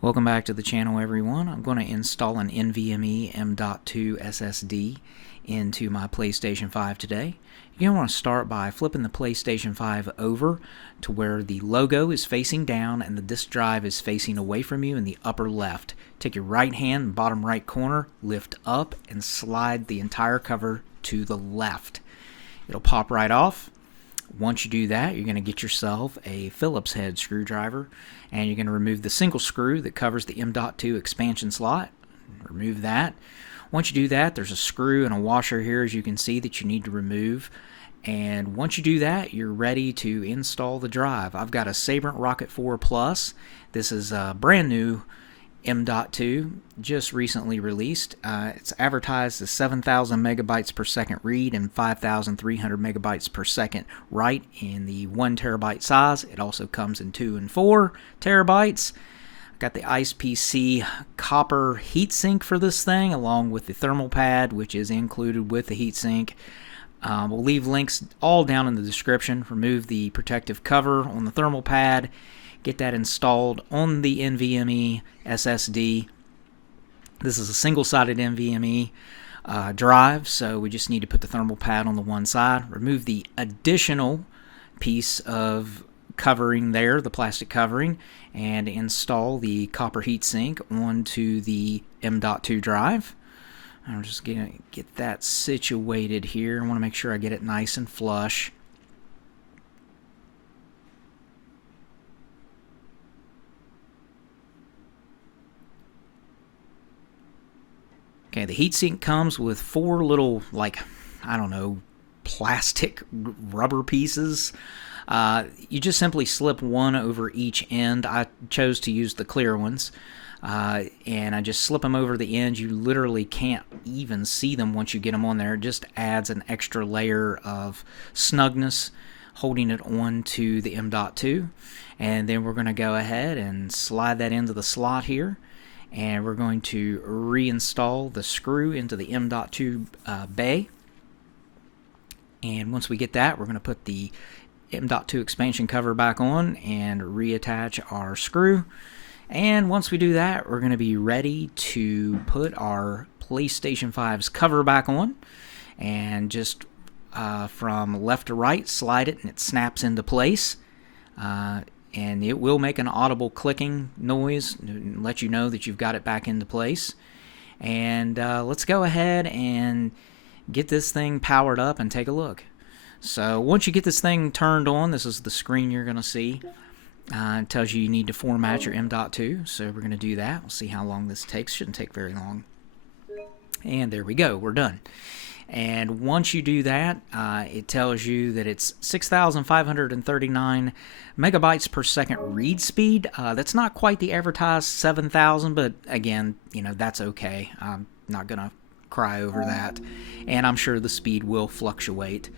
Welcome back to the channel, everyone. I'm going to install an NVMe M.2 SSD into my PlayStation 5 today. You're going to want to start by flipping the PlayStation 5 over to where the logo is facing down and the disk drive is facing away from you in the upper left. Take your right hand, bottom right corner, lift up, and slide the entire cover to the left. It'll pop right off. Once you do that, you're going to get yourself a Phillips head screwdriver, and you're going to remove the single screw that covers the M.2 expansion slot. Remove that. Once you do that, there's a screw and a washer here, as you can see, that you need to remove. And once you do that, you're ready to install the drive. I've got a Sabrent Rocket 4 Plus. This is a brand new M.2, just recently released. It's advertised as 7,000 megabytes per second read and 5,300 megabytes per second write in the 1 terabyte size. It also comes in 2 and 4 terabytes. I've got the IcePC copper heatsink for this thing, along with the thermal pad, which is included with the heatsink. We'll leave links all down in the description. Remove the protective cover on the thermal pad. Get that installed on the NVMe SSD. This is a single-sided NVMe drive, so we just need to put the thermal pad on the one side. Remove the additional piece of covering there, the plastic covering, and install the copper heatsink onto the M.2 drive. I'm just going to get that situated here. I want to make sure I get it nice and flush. Okay, the heatsink comes with 4 little, plastic rubber pieces. You just simply slip one over each end. I chose to use the clear ones. And I just slip them over the ends. You literally can't even see them once you get them on there. It just adds an extra layer of snugness holding it onto the M.2. And then we're going to go ahead and slide that into the slot here. And we're going to reinstall the screw into the M.2 bay. And once we get that, we're going to put the M.2 expansion cover back on and reattach our screw. And once we do that, we're going to be ready to put our PlayStation 5's cover back on. And just from left to right, slide it and it snaps into place. And it will make an audible clicking noise and let you know that you've got it back into place. And let's go ahead and get this thing powered up and take a look. So once you get this thing turned on, this is the screen you're going to see. It tells you need to format your M.2, so we're going to do that. We'll see how long this takes. Shouldn't take very long. And there we go. We're done. And once you do that, it tells you that it's 6,539 megabytes per second read speed. That's not quite the advertised 7,000, but again, that's okay. I'm not going to cry over that. And I'm sure the speed will fluctuate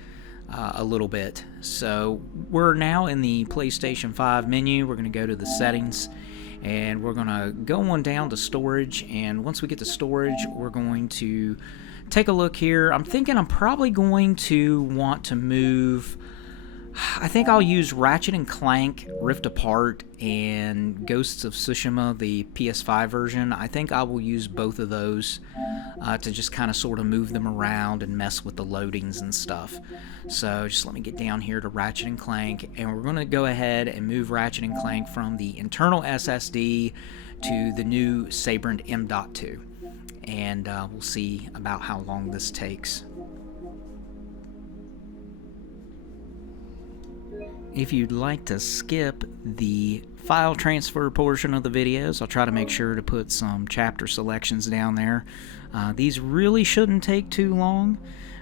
a little bit. So we're now in the PlayStation 5 menu. We're going to go to the settings. And we're going to go on down to storage. And once we get to storage, we're going to take a look here. I'm thinking I'm probably going to want to move. I think I'll use Ratchet and Clank Rift Apart and Ghosts of Tsushima, the PS5 version. I think I will use both of those to just kind of sort of move them around and mess with the loadings and stuff. So just let me get down here to Ratchet and Clank, and we're going to go ahead and move Ratchet and Clank from the internal SSD to the new Sabrent M.2. And we'll see about how long this takes. If you'd like to skip the file transfer portion of the videos, I'll try to make sure to put some chapter selections down there. These really shouldn't take too long,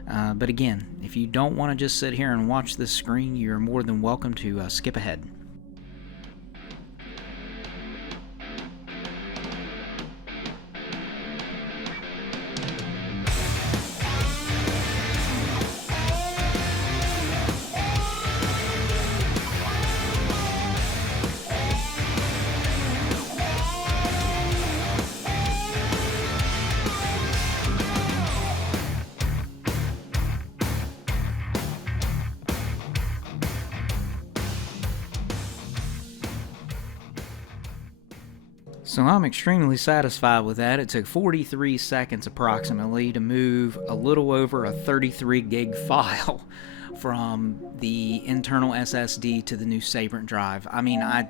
but again, if you don't want to just sit here and watch this screen, you're more than welcome to skip ahead. So I'm extremely satisfied with that. It took 43 seconds approximately to move a little over a 33 gig file from the internal SSD to the new Sabrent drive. I mean, I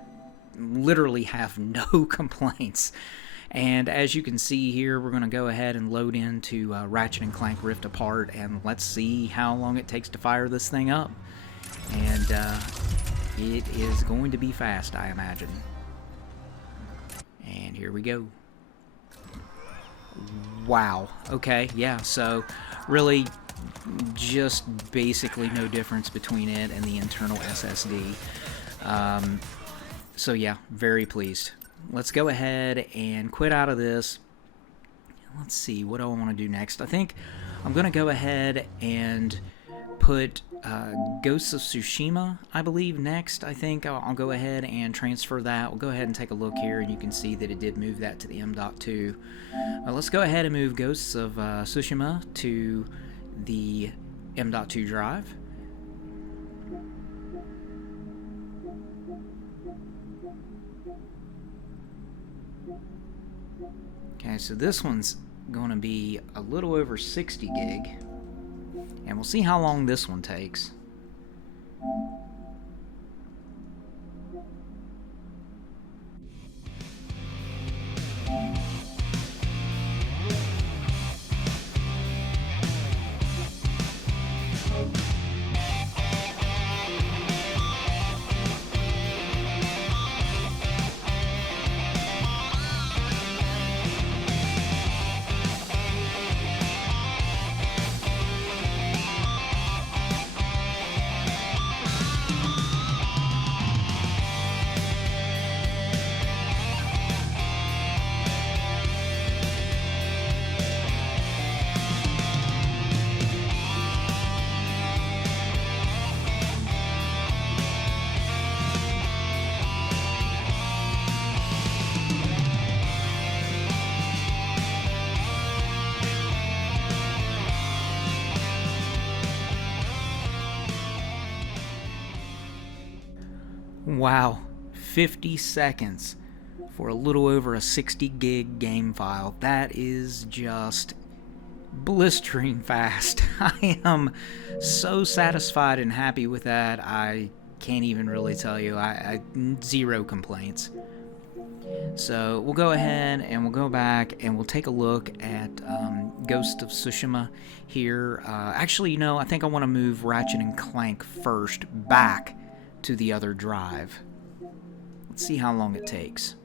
literally have no complaints. And as you can see here, we're going to go ahead and load into Ratchet and Clank Rift Apart, and let's see how long it takes to fire this thing up. And it is going to be fast, I imagine. And here we go. Wow. Okay, yeah, so really just basically no difference between it and the internal SSD. So yeah, very pleased. Let's go ahead and quit out of this. Let's see, what do I want to do next? I think I'm going to go ahead and put Ghosts of Tsushima, I believe, next. I think I'll go ahead and transfer that. We'll go ahead and take a look here, and you can see that it did move that to the M.2. Let's go ahead and move Ghosts of Tsushima to the M.2 drive. Okay, so this one's going to be a little over 60 gig. And we'll see how long this one takes. Wow, 50 seconds for a little over a 60 gig game file. That is just blistering fast. I am so satisfied and happy with that. I can't even really tell you. I zero complaints. So we'll go ahead and we'll go back and we'll take a look at Ghost of Tsushima here. Actually, you know, I think I want to move Ratchet and Clank first back to the other drive. Let's see how long it takes.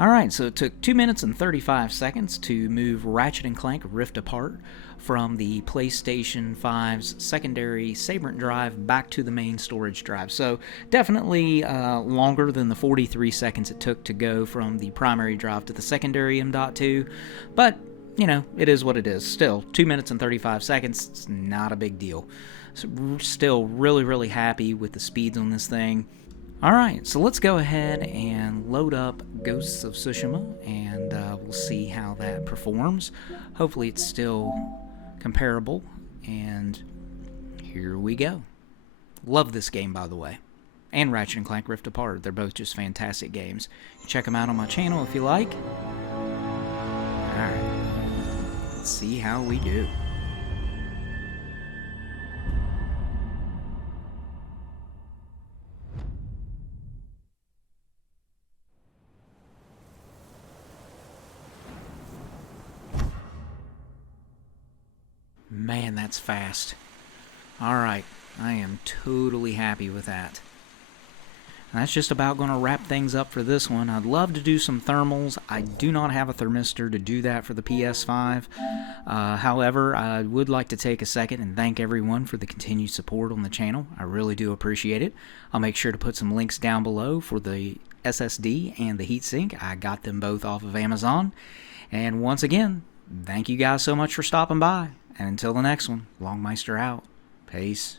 Alright, so it took 2 minutes and 35 seconds to move Ratchet and Clank Rift Apart from the PlayStation 5's secondary Sabrent drive back to the main storage drive. So definitely longer than the 43 seconds it took to go from the primary drive to the secondary M.2, but you know, it is what it is. Still, 2 minutes and 35 seconds, it's not a big deal. So still really happy with the speeds on this thing. Alright, so let's go ahead and load up Ghosts of Tsushima, and we'll see how that performs. Hopefully it's still comparable, and here we go. Love this game, by the way. And Ratchet and Clank Rift Apart. They're both just fantastic games. Check them out on my channel if you like. Alright, let's see how we do. Man, that's fast. Alright, I am totally happy with that. And that's just about going to wrap things up for this one. I'd love to do some thermals. I do not have a thermistor to do that for the PS5. However, I would like to take a second and thank everyone for the continued support on the channel. I really do appreciate it. I'll make sure to put some links down below for the SSD and the heatsink. I got them both off of Amazon. And once again, thank you guys so much for stopping by. And until the next one, Long Meister out. Peace.